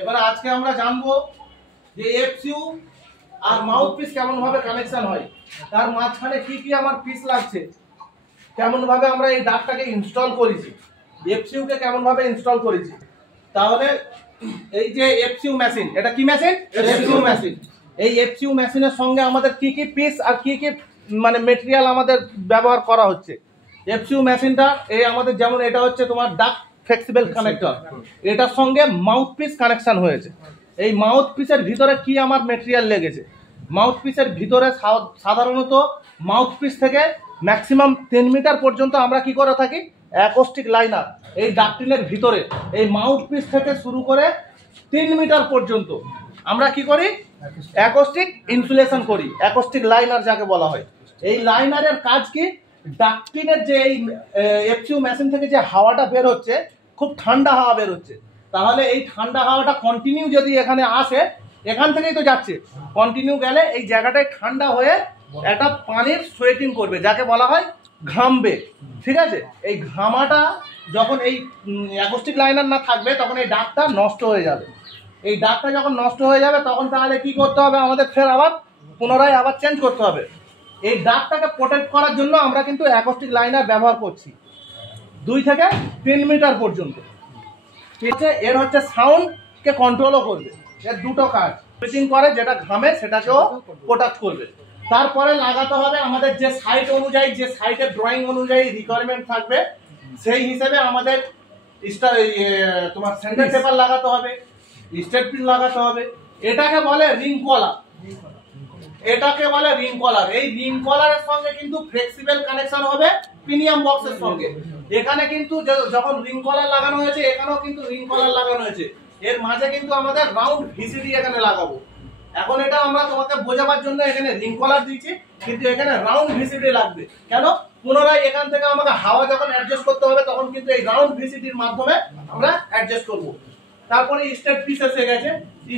এবারে আজকে আমরা জানবো যে এফসিউ আর মাউথ পিস কেমন ভাবে কানেকশন হয়, তার মাঝখানে কি কি আমার পিস লাগছে, কেমন ভাবে আমরা এই ডাকটাকে ইনস্টল করেছি, এফসিউ কে কেমন ভাবে ইনস্টল করেছি। তাহলে এই যে এফসিউ মেশিন, এটা কি মেশিন? এফসিউ মেশিন। এই এফসিউ মেশিনের সঙ্গে আমাদের কি কি পিস আর কি কি মানে মেটেরিয়াল আমাদের ব্যবহার করা হচ্ছে। এফসিউ মেশিনটা এই আমাদের যেমন এটা হচ্ছে তোমার ডাক ফ্লেক্সিবল কানেক্টর, এটার সঙ্গে মাউথ পিস কানেকশন হয়েছে। এই মাউথ পিসের ভিতরে কি আমার মেটেরিয়াল লেগেছে, মাউথ পিসের ভিতরে সাধারণত মাউথ পিস থেকে ম্যাক্সিমাম 3 মিটার পর্যন্ত আমরা কি করে থাকি, অ্যাকোস্টিক লাইনার এই ডাকটিনের ভিতরে এই মাউথ পিস থেকে শুরু করে 3 মিটার পর্যন্ত আমরা কি করি, অ্যাকোস্টিক ইনসুলেশন করি, অ্যাকোস্টিক লাইনার যাকে বলা হয়। এই লাইনারের কাজ কি, ডাকটিনের যে এই এফসিউ মেশিন থেকে যে হাওয়াটা বের হচ্ছে, খুব ঠান্ডা হাওয়া বের হচ্ছে, তাহলে এই ঠান্ডা হাওয়াটা কন্টিনিউ যদি এখানে আসে, এখান থেকেই তো যাচ্ছে, কন্টিনিউ গেলে এই জায়গাটায় ঠান্ডা হয়ে একটা পানির সোয়েটিং করবে, যাকে বলা হয় ঘামবে। ঠিক আছে, এই ঘামাটা যখন এই অ্যাকোস্টিক লাইনার না থাকবে তখন এই ডাকটা নষ্ট হয়ে যাবে। এই ডাকটা যখন নষ্ট হয়ে যাবে তখন তাহলে কি করতে হবে, আমাদের ফের আবার পুনরায় আবার চেঞ্জ করতে হবে। এই ডাকটাকে প্রোটেক্ট করার জন্য আমরা কিন্তু অ্যাকোস্টিক লাইনার ব্যবহার করছি 2 থেকে 3 মিটার পর্যন্ত। ঠিক আছে, এর হচ্ছে সাউন্ডকে কন্ট্রোলও করবে, এর দুটো কাজ, ফিটিং করে যেটা ঘামে সেটাকেও প্রোটেক্ট করবে। তারপরে লাগাতে হবে আমাদের যে সাইট অনুযায়ী, যে সাইটের ড্রয়িং অনুযায়ী রিকোয়ারমেন্ট থাকবে, সেই হিসেবে আমাদের তোমার সেন্টার পেপার লাগাতে হবে, স্টেট পিন লাগাতে হবে। এটাকে বলে রিং কলার, এটাকে বলে রিং কলার। এই রিং কলারের সঙ্গে কিন্তু ফ্লেক্সিবল কানেকশন হবে প্রিমিয়াম বক্সের সঙ্গে। এখানে কিন্তু যখন রিং কলার লাগানো হয়েছে, এখানেও কিন্তু রিং কলার লাগানো হয়েছে, এর মাঝে কিন্তু আমাদের রাউন্ড ভিসিডি এখানে লাগাবো। এখন এটা আমরা তোমাকে বোঝাবার জন্য এখানে রিং কলার দিয়েছি, কিন্তু এখানে রাউন্ড ভিসিডি লাগবে। কেন? পুনরায় এখান থেকে আমাকে হাওয়া যখন অ্যাডজাস্ট করতে হবে তখন কিন্তু এই রাউন্ড ভিসিডির মাধ্যমে আমরা অ্যাডজাস্ট করব। তারপরে স্টেট পিস এসে গেছে,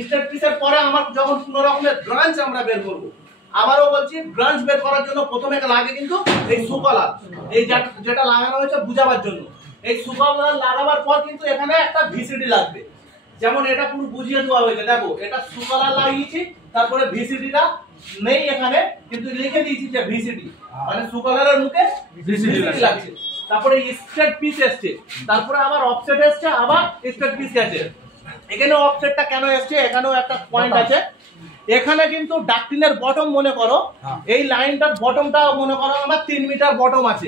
স্টেট পিসের পরে আমার যখন কোনো রকমের ব্রাঞ্চ আমরা বের করব, আবারও বলছি ব্রাঞ্চ বের করার জন্য প্রথমে লাগে কিন্তু এই সুকলার, এই যেটা লাগানো হয়েছে বুঝাবার জন্য। এই সুকলার লাগাবার পর কিন্তু এখানে একটা ভিসিডি লাগবে, যেমন এটা পুরো বুঝিয়ে দেওয়া হয়েছে। দেখো, এটা সুকলার লাগিয়েছি, তারপরে ভিসিডিটা নেই এখানে, কিন্তু লিখে দিয়েছি যে ভিসিডি, মানে সুকলারের মুখে ভিসিডি লাগছে। তারপরে স্ট্রেট পিস এসছে, তারপরে আবার অফসেট এসছে, আবার স্ট্রেট পিস গেছে। এখানে অফসেটটা কেন এসছে, এখানেও একটা পয়েন্ট আছে। এখানে কিন্তু ডাকটিনের বটম মনে করো, এই লাইনটার বটমটা মনে করো আমার 3 মিটার বটম আছে,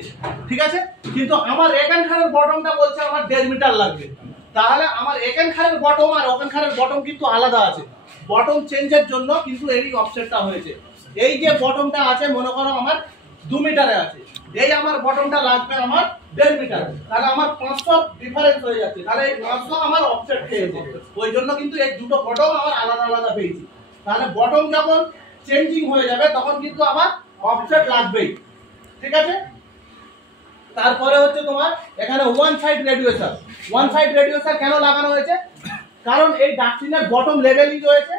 ঠিক আছে, কিন্তু আমার এখানকারের বটমটা বলছে আমার 1.5 মিটার লাগবে। তাহলে আমার এখানকারের বটম আর ওখানকারের বটম কিন্তু আলাদা আছে, বটম চেঞ্জের জন্য কিন্তু এই অফসেটটা হয়েছে। এই যে বটমটা আছে মনে করো আমার 2 মিটারে আছে, এই আমার বটমটা লাগবে আমার 1.5 মিটার, তাহলে আমার 500 ডিফারেন্স হয়ে যাচ্ছে, তাহলে এই 500 আমার অফসেট পেয়েছে। ওই জন্য কিন্তু এই দুটো বটম আমার আলাদা আলাদা পেয়েছি। তাহলে বটম যখন চেঞ্জিং হয়ে যাবে তখন কিন্তু আবার অফসেট লাগবেই, ঠিক আছে। তারপরে হচ্ছে তোমার এখানে one side radiation. One side radiation কেন লাগানো হয়েছে, কারণ এই ডাকটিনের বটম লেভেলই রয়েছে,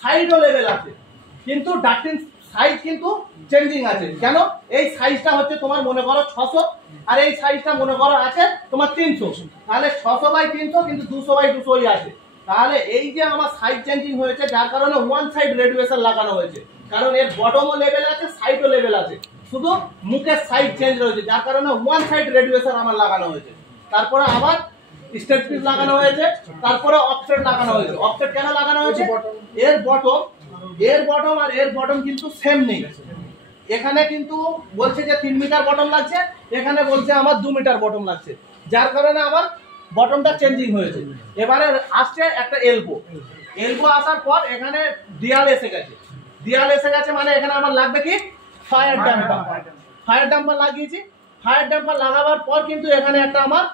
সাইডও লেভেল আছে, কিন্তু ডাকটিন সাইজ কিন্তু চেঞ্জিং আছে। কেন? এই সাইজটা হচ্ছে তোমার মনে করো 600, আর এই সাইজটা মনে করো আছে তোমার 300, তাহলে 600/300 কিন্তু 200/200ই আছে। তাহলে এই যে আমার সাইজ চেঞ্জিং হয়েছে, যার কারণে ওয়ান সাইড রেডিয়েশন লাগানো হয়েছে, কারণ এর বটমও লেভেল আছে, সাইডও লেভেল আছে, শুধু মুখের সাইজ চেঞ্জ রয়েছে, যার কারণে ওয়ান সাইড রেডিয়েশন আমার লাগানো হয়েছে। তারপরে আবার স্টেট পিস লাগানো হয়েছে, তারপরে অফসেট লাগানো হয়েছে। অফসেট কেন লাগানো হয়েছে, এর বটম আর এর বটম কিন্তু সেম নেই। এখানে কিন্তু বলছে যে 3 মিটার বটম লাগছে, এখানে বলছে আমার 2 মিটার বটম লাগছে, যার কারণে আমার বটমটা চেঞ্জিং হয়েছে। এবারে আসছে একটা এলবো আসার পর এখানে দেয়াল এসে গেছে, মানে এখানে আমার লাগবে কি ফায়ার ডাম্পার লাগিয়েছি। ফায়ার ডাম্পার লাগাবার পর কিন্তু এখানে একটা আমার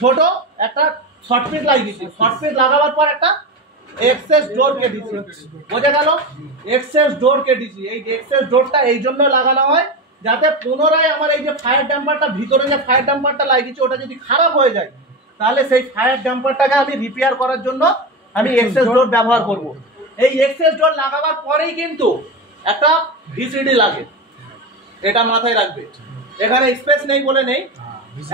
ছোট একটা শর্টপিট লাগিয়েছি, শর্টপিট লাগাবার পর একটা এক্সেস ডোর কেটেছি, বোঝা গেল, এক্সেস ডোর কেটেছি। এই এক্সেস ডোরটা এই জন্য লাগানো হয় যাতে পুনরায় আমার এই যে ফায়ার ডাম্পারটা, ভিতরে যে ফায়ার ডাম্পারটা লাগিয়েছি ওটা যদি খারাপ হয়ে যায়, তাহলে সেই ফায়ার ডাম্পারটাকে আমি রিপেয়ার করার জন্য আমি এক্সেস ডোর ব্যবহার করব। এই এক্সেস ডোর লাগাবার পরেই কিন্তু একটা ভিসিডি লাগে, এটা মাথায় রাখবে। এখানে স্পেস নেই বলে নেই,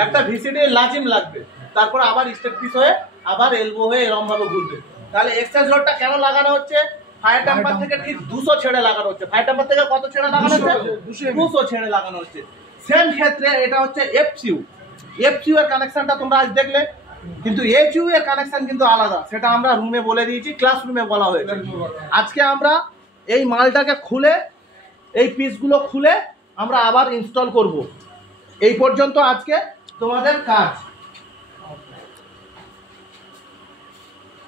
একটা ভিসিডি লাজিম লাগবে। তারপর আবার স্টেট পিস হয়ে আবার এলবো হয়ে এরকম ভাবে ঘুরবে। তাহলে এক্সচেঞ্জ লোডটা কেন লাগানো হচ্ছে? ফায়ার টেম্পার থেকে ঠিক 200 ছেড়ে লাগানো হচ্ছে। ফায়ার টেম্পার থেকে কত ছেড়ে লাগানো হচ্ছে? 200 ছেড়ে লাগানো হচ্ছে। সেম ক্ষেত্রে এটা হচ্ছে এফসিউ। এফসিউ এর কানেকশনটা তোমরা আজ দেখলে, কিন্তু এইচইউ এর কানেকশন কিন্তু আলাদা। সেটা আমরা রুমে বলে দিয়েছি, ক্লাসরুমে বলা হয়েছে। আজকে আমরা এই মালটাকে খুলে, এই পিসগুলো খুলে আমরা আবার ইনস্টল করব। এই পর্যন্ত আজকে তোমাদের কাজ।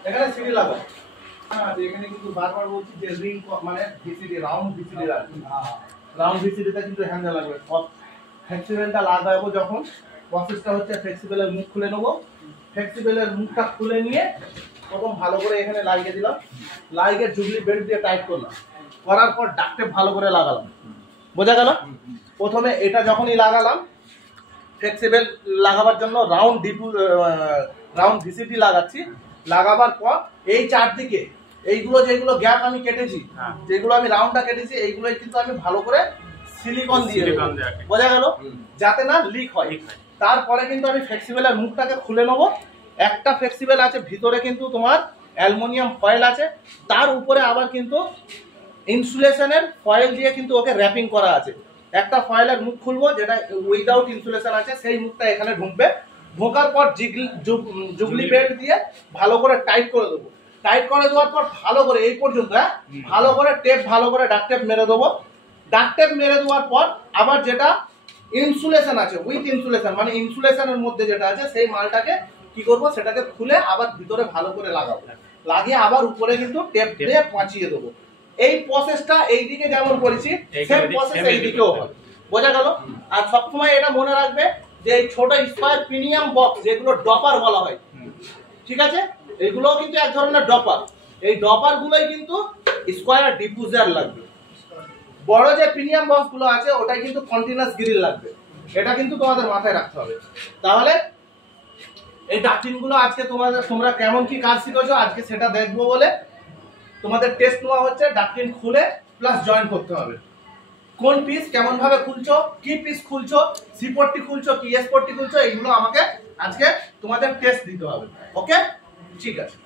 এখানে সিডি লাগাও। এখানে কিন্তু বারবার বলছি যে রিং মানে ভিসিডি, রাউন্ড ভিসিডি লাগবে। রাউন্ড ভিসিডিতে কিন্তু হ্যান্ডেল লাগবে। ফ্লেক্সিবলটা লাগাবো যখন, প্রসেসটা হচ্ছে ফ্লেক্সিবলের মুখ খুলে নেবো। ফ্লেক্সিবলের মুখটা খুলে নিয়ে প্রথম ভালো করে এখানে লাগিয়ে দিলাম। লাগিয়ে জুগলি বেল্ট দিয়ে টাইট করলাম। করার পর ডাকটেপ ভালো করে লাগালাম। বোঝা গেল? প্রথমে এটা যখনই লাগালাম, ফ্লেক্সিবল লাগাবার জন্য রাউন্ড ভিসিডি লাগাচ্ছি। লাগাবার পর এই চারদিকে এইগুলো যেগুলো গ্যাপ আমি কেটেছি, যেগুলো আমি রাউন্ডটা কেটেছি, এইগুলোই কিন্তু আমি ভালো করে সিলিকন দিয়ে দেব। বোঝা গেল? যাতে না লিক হয়। তারপরে কিন্তু আমি ফ্লেক্সিবলের মুখটাকে খুলে নেবো। একটা ফ্লেক্সিবল আছে, ভিতরে কিন্তু তোমার অ্যালুমিনিয়াম ফয়েল আছে, তার উপরে আবার কিন্তু ইনসুলেশনের ফয়েল দিয়ে কিন্তু ওকে র্যাপিং করা আছে। একটা ফয়েলের মুখ খুলবো যেটা উইদাউট ইনসুলেশন আছে, সেই মুখটা এখানে ঢুকবে। ঢোকার পর জুগলি বেল্ট দিয়ে ভালো করে টাইট করে দেবো। টাইট করে দেওয়ার পর ভালো করে এই পর্যন্ত ভালো করে টেপ, ভালো করে ডাক টেপ মেরে দেবো। ডাক টেপ মেরে দেওয়ার পর আবার যেটা ইনসুলেশন আছে, উইথ ইনসুলেশন মানে ইনসুলেশনের মধ্যে যেটা আছে, সেই মালটাকে কি করব, সেটাকে খুলে আবার ভিতরে ভালো করে লাগাবো। লাগিয়ে আবার উপরে কিন্তু টেপ দিয়ে পাঁচিয়ে দেবো। এই প্রসেসটা এইদিকে যেমন করেছি, সেম প্রসেস এইদিকেও হবে। বোঝা গেল? আর সবসময় এটা মনে রাখবে যে এই ছোট স্কয়ার প্রিমিয়াম বক্স, যেগুলো ডপার বলা হয়, ঠিক আছে, এগুলো কিন্তু এক ধরনের ডপার। এই ডপার গুলোই কিন্তু স্কয়ার ডিফিউজার লাগবে। বড় যে প্রিমিয়াম বক্স গুলো আছে, ওটাই কিন্তু কন্টিনিউয়াস গ্রিল লাগবে। এটা কিন্তু তোমাদের মাথায় রাখতে হবে। তাহলে এই ডাকটিন গুলো আজকে তোমরা কেমন কি কাজ শিখেছো আজকে সেটা দেখবো বলে তোমাদের টেস্ট নেওয়া হচ্ছে। ডাকটিন খুলে প্লাস জয়েন করতে হবে। কোন পিস কেমন ভাবে খুলছো, কি পিস খুলছো, সি40 খুলছো কি S40 খুলছো, এইগুলো আমাকে আজকে তোমাদের টেস্ট দিতে হবে। ওকে, ঠিক আছে।